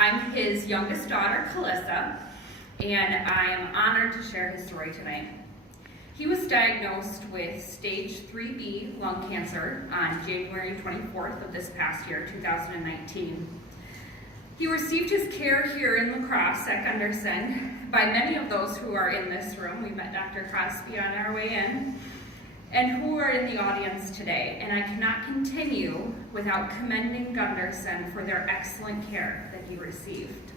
I'm his youngest daughter, Kalissa, and I am honored to share his story tonight. He was diagnosed with stage 3B lung cancer on January 24th of this past year, 2019. He received his care here in Lacrosse at Gundersen by many of those who are in this room. We met Dr. Crosby on our way in, and who are in the audience today. And I cannot continue without commending Gundersen for their excellent care that he received.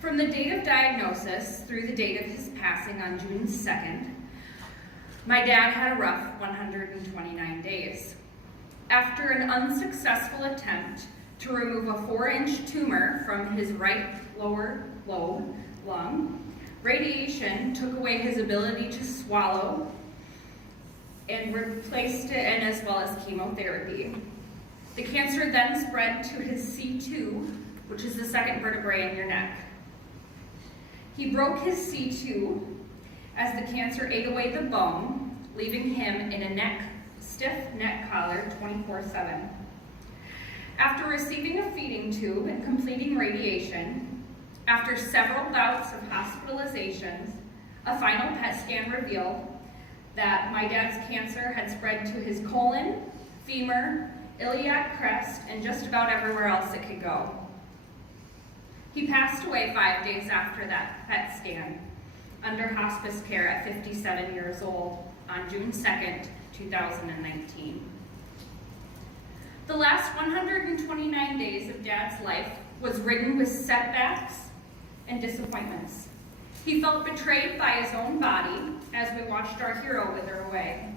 From the date of diagnosis through the date of his passing on June 2nd, my dad had a rough 129 days. After an unsuccessful attempt to remove a 4-inch tumor from his right lower lobe lung, radiation took away his ability to swallow and replaced it, and as well as chemotherapy. The cancer then spread to his C2, which is the second vertebrae in your neck. He broke his C2 as the cancer ate away the bone, leaving him in a stiff neck collar 24/7. After receiving a feeding tube and completing radiation, after several bouts of hospitalizations, a final PET scan revealed that my dad's cancer had spread to his colon, femur, iliac crest, and just about everywhere else it could go. He passed away 5 days after that PET scan under hospice care at 57 years old on June 2nd, 2019. The last 129 days of Dad's life was ridden with setbacks and disappointments. He felt betrayed by his own body as we watched our hero wither away.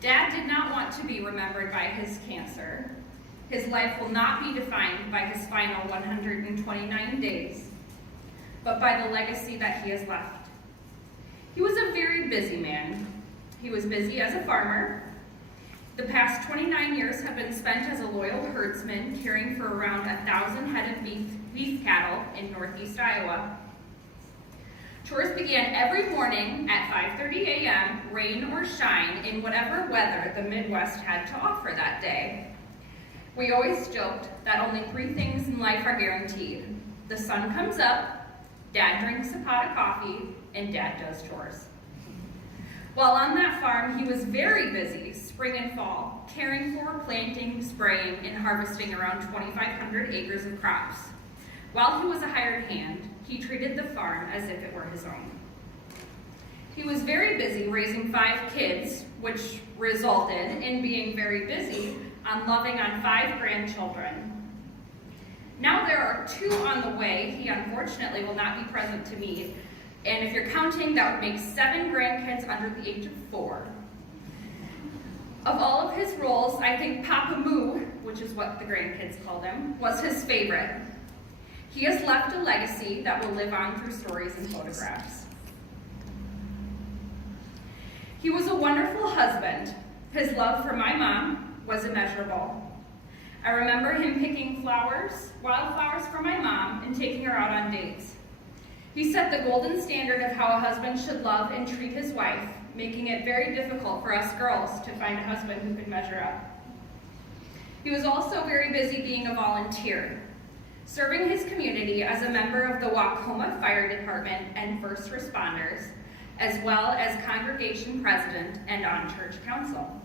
Dad did not want to be remembered by his cancer. His life will not be defined by his final 129 days, but by the legacy that he has left. He was a very busy man. He was busy as a farmer. The past 29 years have been spent as a loyal herdsman, caring for around 1,000 head of beef cattle in northeast Iowa. Chores began every morning at 5:30 a.m., rain or shine, in whatever weather the Midwest had to offer that day. We always joked that only 3 things in life are guaranteed. The sun comes up, Dad drinks a pot of coffee, and Dad does chores. While on that farm, he was very busy spring and fall, caring for, planting, spraying, and harvesting around 2,500 acres of crops. While he was a hired hand, he treated the farm as if it were his own. He was very busy raising 5 kids, which resulted in being very busy on loving on 5 grandchildren. Now there are 2 on the way. He unfortunately will not be present to meet. And if you're counting, that would make 7 grandkids under the age of 4. Of all of his roles, I think Papa Moo, which is what the grandkids called him, was his favorite. He has left a legacy that will live on through stories and photographs. He was a wonderful husband. His love for my mom was immeasurable. I remember him picking wildflowers for my mom, and taking her out on dates. He set the golden standard of how a husband should love and treat his wife, making it very difficult for us girls to find a husband who could measure up. He was also very busy being a volunteer, serving his community as a member of the Wacoma Fire Department and first responders, as well as congregation president and on church council.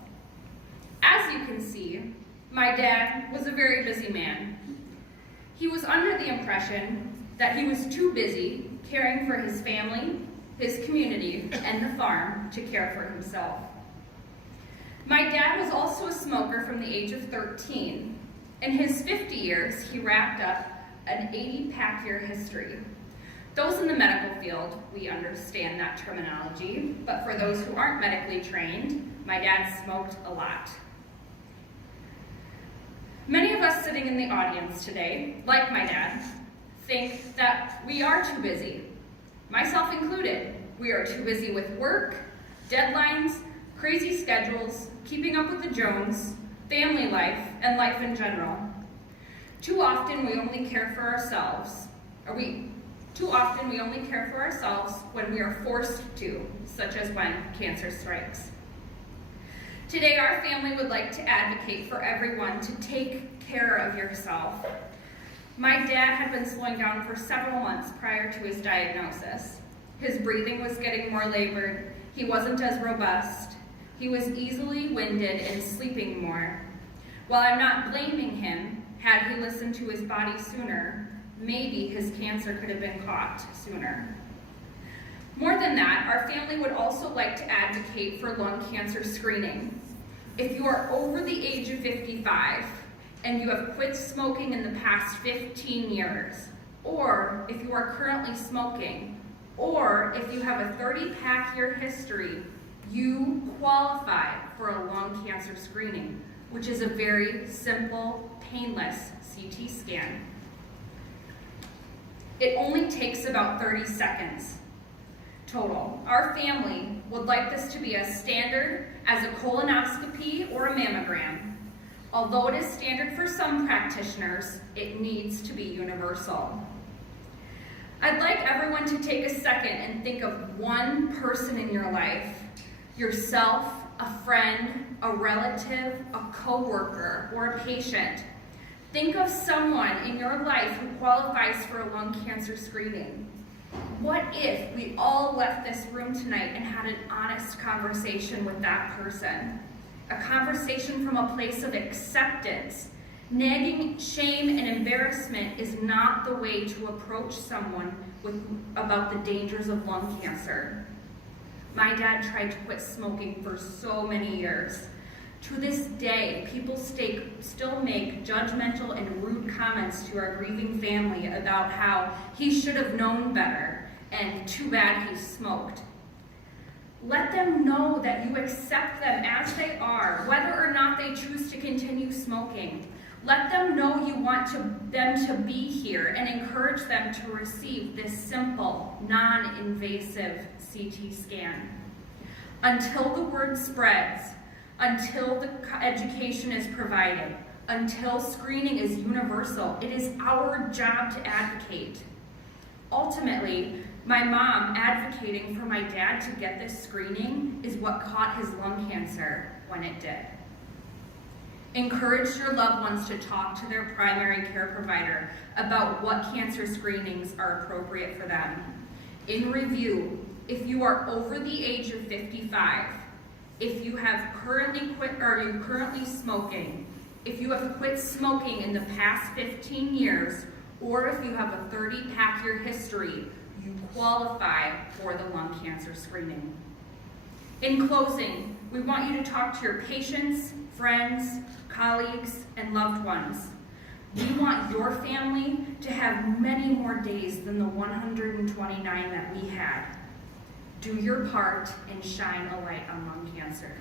As you can see, my dad was a very busy man. He was under the impression that he was too busy caring for his family, his community, and the farm to care for himself. My dad was also a smoker from the age of 13. In his 50 years, he wrapped up an 80-pack year history. Those in the medical field, we understand that terminology, but for those who aren't medically trained, my dad smoked a lot. Many of us sitting in the audience today, like my dad, think that we are too busy, myself included. We are too busy with work, deadlines, crazy schedules, keeping up with the Jones, family life, and life in general. Too often we only care for ourselves when we are forced to, such as when cancer strikes. Today, our family would like to advocate for everyone to take care of yourself. My dad had been slowing down for several months prior to his diagnosis. His breathing was getting more labored. He wasn't as robust. He was easily winded and sleeping more. While I'm not blaming him, had he listened to his body sooner, maybe his cancer could have been caught sooner. More than that, our family would also like to advocate for lung cancer screening. If you are over the age of 55 and you have quit smoking in the past 15 years, or if you are currently smoking, or if you have a 30-pack year history, you qualify for a lung cancer screening, which is a very simple, painless CT scan. It only takes about 30 seconds total. Our family would like this to be as standard as a colonoscopy or a mammogram. Although it is standard for some practitioners, it needs to be universal. I'd like everyone to take a second and think of one person in your life, yourself, a friend, a relative, a coworker, or a patient. Think of someone in your life who qualifies for a lung cancer screening. What if we all left this room tonight and had an honest conversation with that person? A conversation from a place of acceptance. Nagging, shame, and embarrassment is not the way to approach someone about the dangers of lung cancer. My dad tried to quit smoking for so many years. To this day, people still make judgmental and rude comments to our grieving family about how he should have known better and too bad he smoked. Let them know that you accept them as they are, whether or not they choose to continue smoking. Let them know you want them to be here and encourage them to receive this simple, non-invasive CT scan. Until the word spreads, until the education is provided, until screening is universal, it is our job to advocate. Ultimately, my mom advocating for my dad to get this screening is what caught his lung cancer when it did. Encourage your loved ones to talk to their primary care provider about what cancer screenings are appropriate for them. In review, if you are over the age of 55, if you have currently quit or you're currently smoking, if you have quit smoking in the past 15 years, or if you have a 30-pack year history, you qualify for the lung cancer screening. In closing, we want you to talk to your patients, friends, colleagues, and loved ones. We want your family to have many more days than the 129 that we had. Do your part and shine a light on lung cancer.